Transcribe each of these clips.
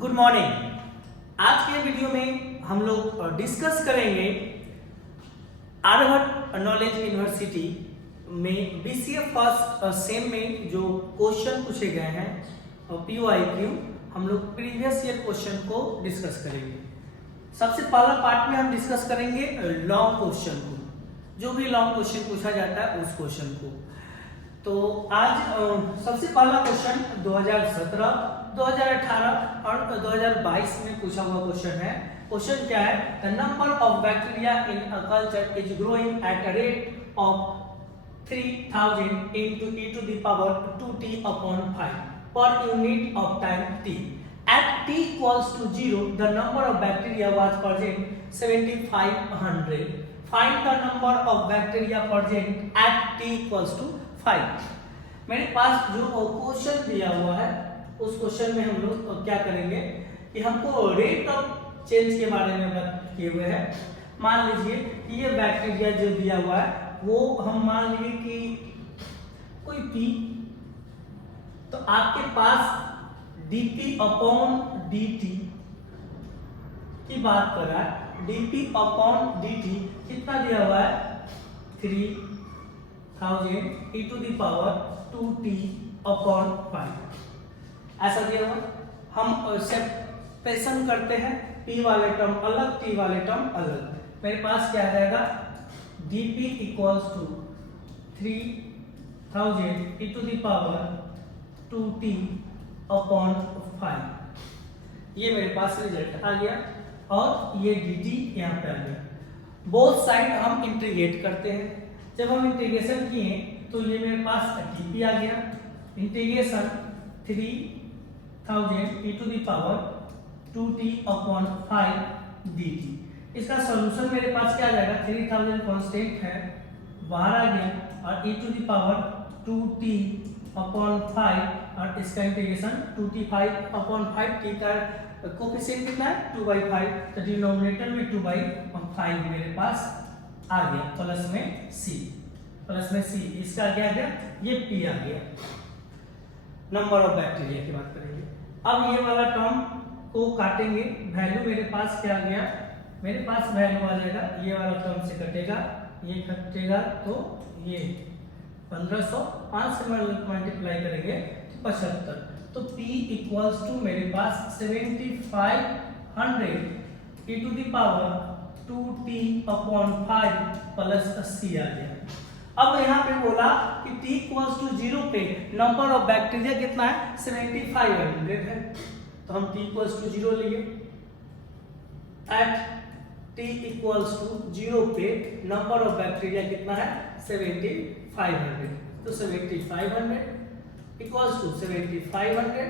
Good morning. आज के video में हम लोग डिस्कस करेंगे आर्यभट्ट नॉलेज यूनिवर्सिटी में बीसीए फर्स्ट सेम में जो क्वेश्चन पूछे गए हैं PYQ, हम लोग प्रीवियस ईयर क्वेश्चन को डिस्कस करेंगे। सबसे पहला पार्ट में हम डिस्कस करेंगे लॉन्ग क्वेश्चन को, जो भी लॉन्ग क्वेश्चन पूछा जाता है उस क्वेश्चन को। तो आज सबसे पहला क्वेश्चन 2017, 2018 और 2022 में पूछा हुआ क्वेश्चन है। क्वेश्चन क्या है? The number of bacteria in a culture is growing at a rate of 3000 into e to the power 2t upon 5 per unit of time t. At t equals to 0, the number of bacteria was present 7500. Find the number of bacteria present at t equals to 5. मेरे पास जो question दिया हुआ है उस question में हम लोग क्या करेंगे कि हमको रेट ऑफ चेंज के बारे में बात किए हुए हैं। मान लीजिए कि ये बैक्टीरिया जो दिया हुआ है वो हम मान लिए कि कोई P, तो आपके पास dP अपॉन dt की बात कर रहा है। dP अपॉन dt कितना दिया हुआ है? 3000 e to the power 2t upon 5 ऐसा दिया हुआ। हम सेपरेशन करते हैं, P वाले टर्म अलग, T वाले टर्म अलग। मेरे पास क्या आ जाएगा? dP equals to 3000 e to the power 2t upon 5। ये मेरे पास रिजल्ट आ गया और ये dt यहाँ पे आ गया। बोथ साइड हम इंटीग्रेट करते हैं। जब हम इंटीग्रेशन किए तो ये मेरे पास dP आ गया, integration 3000 e to the power 2t upon 5 dt। इसका सॉल्यूशन मेरे पास क्या आ जाएगा? 3000 कांस्टेंट है, बाहर आ गया और e to the power 2t upon 5 और इसका इंटीग्रेशन 2t 5 अपॉन 5। t का कोफिशिएंट कितना है? 2/5, तो डिनोमिनेटर में 2/5 मेरे पास आ गया, प्लस में c, इसका क्या आ गया? ये p आ गया। नंबर ऑफ बैक्टीरिया की बात करेंगे। अब ये वाला टर्म को काटेंगे, वैल्यू मेरे पास क्या आ गया? मेरे पास वैल्यू आ जाएगा, ये वाला टर्म से कटेगा, ये कटेगा तो ये 1500, 5 से मल्टीप्लाई करेंगे तो 75। तो P इक्वल्स टू मेरे पास 7500 e to the power 2t upon 5 plus c आ गया। अब यहाँ पे बोला कि t इक्वल्स टू 0 पे नंबर ऑफ बैक्टीरिया कितना है? 7500 है, तो हम t इक्वल्स टू 0 लिए। एट t इक्वल्स टू 0 पे नंबर ऑफ बैक्टीरिया कितना है? 7500, तो 7500 equals to 7500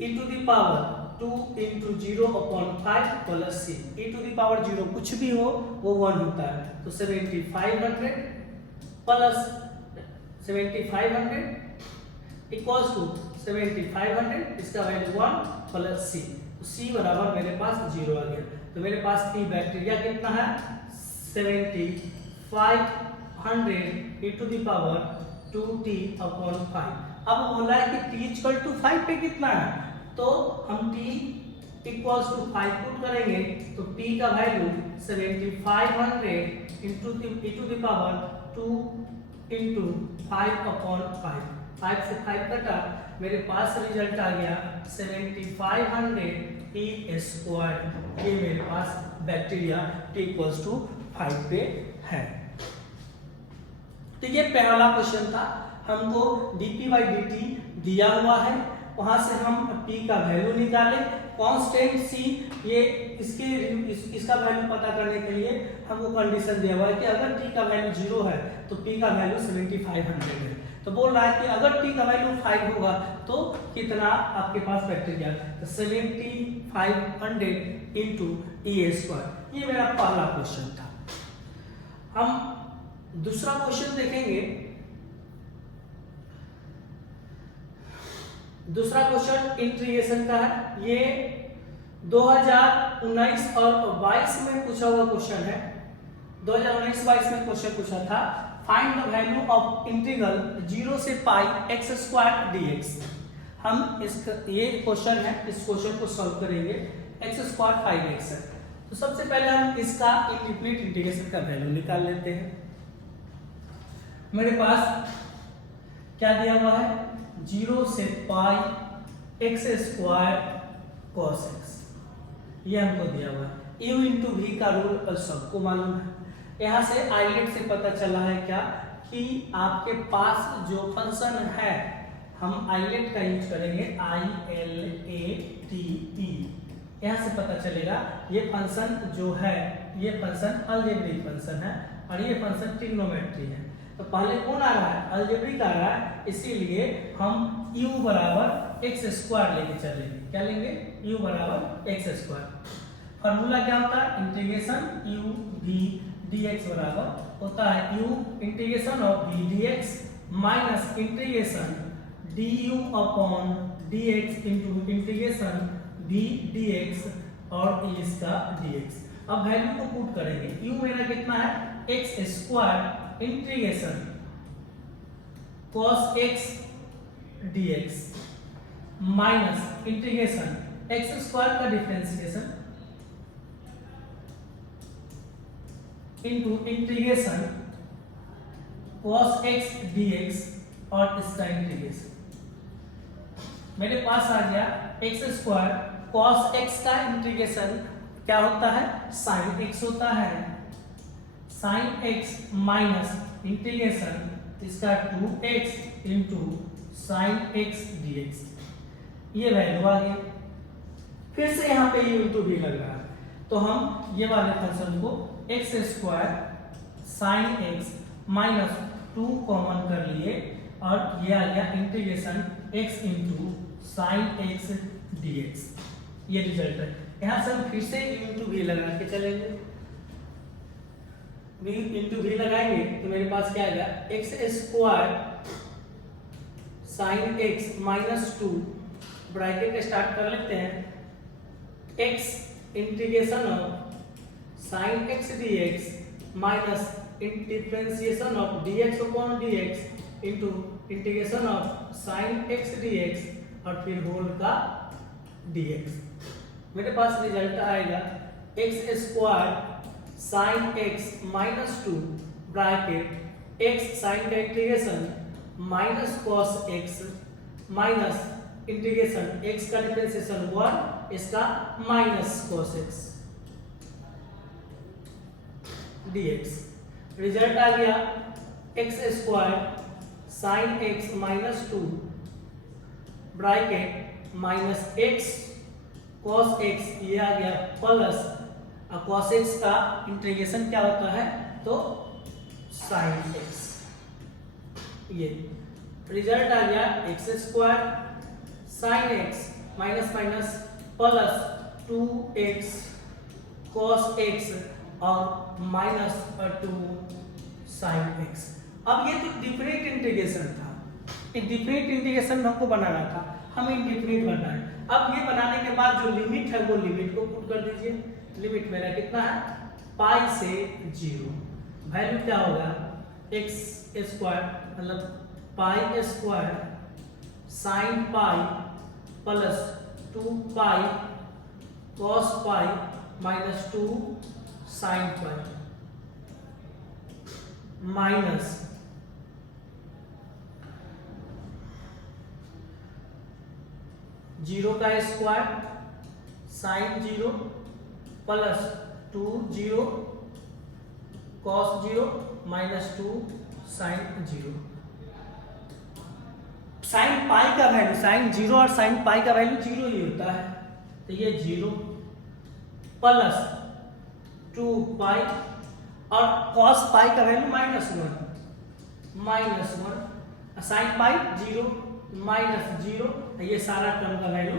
e to the power 2 into 0 upon 5 plus c। e to the power 0 कुछ भी हो वो 1 होता है, तो 7500 प्लस 7500 इक्वल्स टू 7500, इसका वैल्यू 1 प्लस c, तो c बराबर मेरे पास 0 आ गया। तो मेरे पास P बैक्टीरिया कितना है? 7500 e to the power 2t upon 5। अब बोला है कि t इक्वल टू 5 पे कितना है, तो हम t इक्वल्स टू 5 पुट करेंगे तो p का value 7500 into e to the power 2 into 5 upon 5 से 5 कटा, मेरे पास रिजल्ट आ गया 7500 e स्क्वायर। ये मेरे पास बैक्टीरिया t इक्वल्स टू 5 पे है। तो ये पहला क्वेश्चन था। हमको dP/dt दिया हुआ है, वहां से हम p का वैल्यू निकाले, कांस्टेंट c, ये इसका वैल्यू पता करने के लिए हमको कंडीशन दिया हुआ है कि अगर t का वैल्यू 0 है तो p का वैल्यू 7500 है। तो बोल रहा है कि अगर t का वैल्यू 5 होगा तो कितना आपके पास बैक्टीरिया? तो 7500 इंटू e²। ये मेरा पहला क्वेश्चन था। हम दूसरा क्वेश्चन देखेंगे। दूसरा क्वेश्चन इंटीग्रेशन का है। ये 2019 और 22 में पूछा हुआ क्वेश्चन है। 2019-22 में क्वेश्चन पूछा था, find the value of integral 0 से पाई x² dx। हम ये क्वेश्चन है, इस क्वेश्चन को सॉल्व करेंगे। x स्क्वायर 5x है, तो सबसे पहले हम इसका इंडिफिनिट इंटीग्रेशन का वैल्यू निकाल लेते हैं। मेरे पास क्या दिया हुआ है, 0 से पाई x स्क्वायर cos x, ये हमको दिया हुआ है। u इंटू वी का रूल सबको मालूम है। यहाँ से आइलेट से पता चला है क्या कि आपके पास जो फंक्शन है, हम आइलेट का यूज करेंगे, ILATE। यहाँ से पता चलेगा ये फंक्शन जो है, ये फंक्शन अलजेब्रिक फंक्शन है और ये फंक्शन ट्रिग्नोमेट्री है। तो पहले कौन आ रहा है, अलजेब्रिक आ रहा है, इसीलिए हम u बराबर x स्क्वायर लेके चलेंगे। क्या लेंगे, u बराबर x स्क्वायर। फॉर्मूला क्या होता है, इंटीग्रेशन u v dx बराबर होता है u integration of v dx minus integration du upon dx into integration v dx और इसका dx। अब वैल्यू को पुट करेंगे, u मेरा कितना है, x square integration cos x dx minus integration x square का differentiation into integration cos x dx और इसका इंटीग्रेशन। मेरे पास आ गया x स्क्वायर cos x का इंटीग्रेशन क्या होता है, sin x होता है, sin x माइनस इंटीग्रेशन इसका 2x into sin x dx, ये वैल्यू आ गई। फिर से यहाँ पे u इंटू भी लग रहा है, तो हम ये वाले फंक्शन को x square sin x minus 2 common कर लिए और ये आ गया integration x into sine x dx, ये रिजल्ट है। यहाँ से हम फिर से u इंटू भी लगा के चलेंगे, v इंटू भी लगाएंगे तो मेरे पास क्या आएगा, x square sine x minus 2, bracket start कर लेते हैं, x integration of sine x dx minus differentiation of dx upon dx into integration of sine x dx और फिर होल का dx। मेरे पास रिजल्ट आएगा x square sine x minus 2 bracket x sine का integration minus cos x minus integration x का differentiation 1, इसका minus cos x dx। Result आ गया x square sine x minus 2 bracket minus x cos x, ये आ गया plus cos x का integration क्या होता है, तो sin x। ये रिजल्ट आ गया x square sine x minus minus plus 2x cos x और माइनस 2 साइन x। अब ये तो डिफरेंट इंटीग्रेशन था, डिफरेंट इंटीग्रेशन हमको बनाना था, हमें इंडिफरेंट बनाना है। अब ये बनाने के बाद जो लिमिट है वो लिमिट को पुट कर दीजिए। लिमिट मेरा कितना है, पाई से 0, वैल्यू क्या होगा, x स्क्वायर मतलब pi square sine pi plus 2 pi cos pi minus 2 sine pi minus zero का square sine 0 plus 2 0 cos 0 minus 2 sine 0। Sine pi का वैल्यू, साइन 0 और साइन पाई का वैल्यू 0 ही होता है, तो ये 0 प्लस 2 पाई और cos पाई का value minus 1 sine pi 0 minus 0, ये सारा टर्म का वैल्यू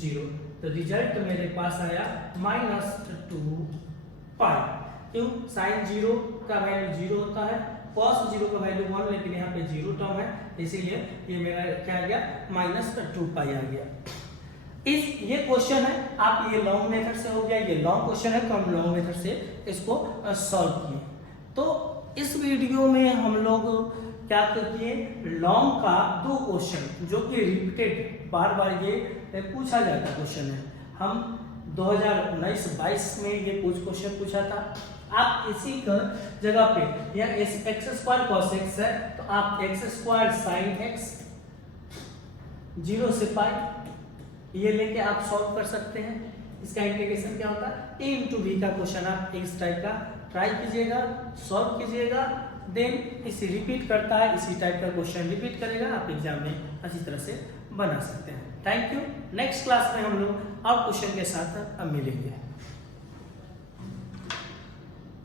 0, तो रिजल्ट मेरे पास आया माइनस 2 पाई। क्यों, साइन 0 का वैल्यू 0 होता है, cos 0 का वैल्यू 1, लेकिन यहाँ पे 0 टर्म है, इसीलिए ये मेरा क्या आ गया, माइनस 2 पाई आ गया। ये क्वेश्चन है, आप ये लॉन्ग मेथड से हो गया, ये लॉन्ग क्वेश्चन है तो हम लॉन्ग मेथड से इसको सॉल्व किए। तो इस वीडियो में हम लोग क्या तो किए, लॉन्ग का 2 क्वेश्चन जो कि रिपीटेड बार बार ये पूछा जाता क्वेश्चन है। हम 2019-22 में ये कुछ क्वेश्चन पूछा था। आप इसी का जगह पे या एक्स स्क्वायर कॉस एक्स है तो आप एक्स स्क्वायर साइन एक्स 0 से पाई ये लेके आप सॉल्व कर सकते हैं। इसका इंटीग्रेशन क्या होता है, a इंटू बी का क्वेश्चन आप इस टाइप का ट्राई कीजिएगा, सॉल्व कीजिएगा, देन इसे रिपीट करता है, इसी टाइप का क्वेश्चन रिपीट करेगा, आप एग्जाम में अच्छी तरह से बना सकते हैं। Thank you. नेक्स्ट क्लास में हम लोग और क्वेश्चन के साथ अब मिलेंगे।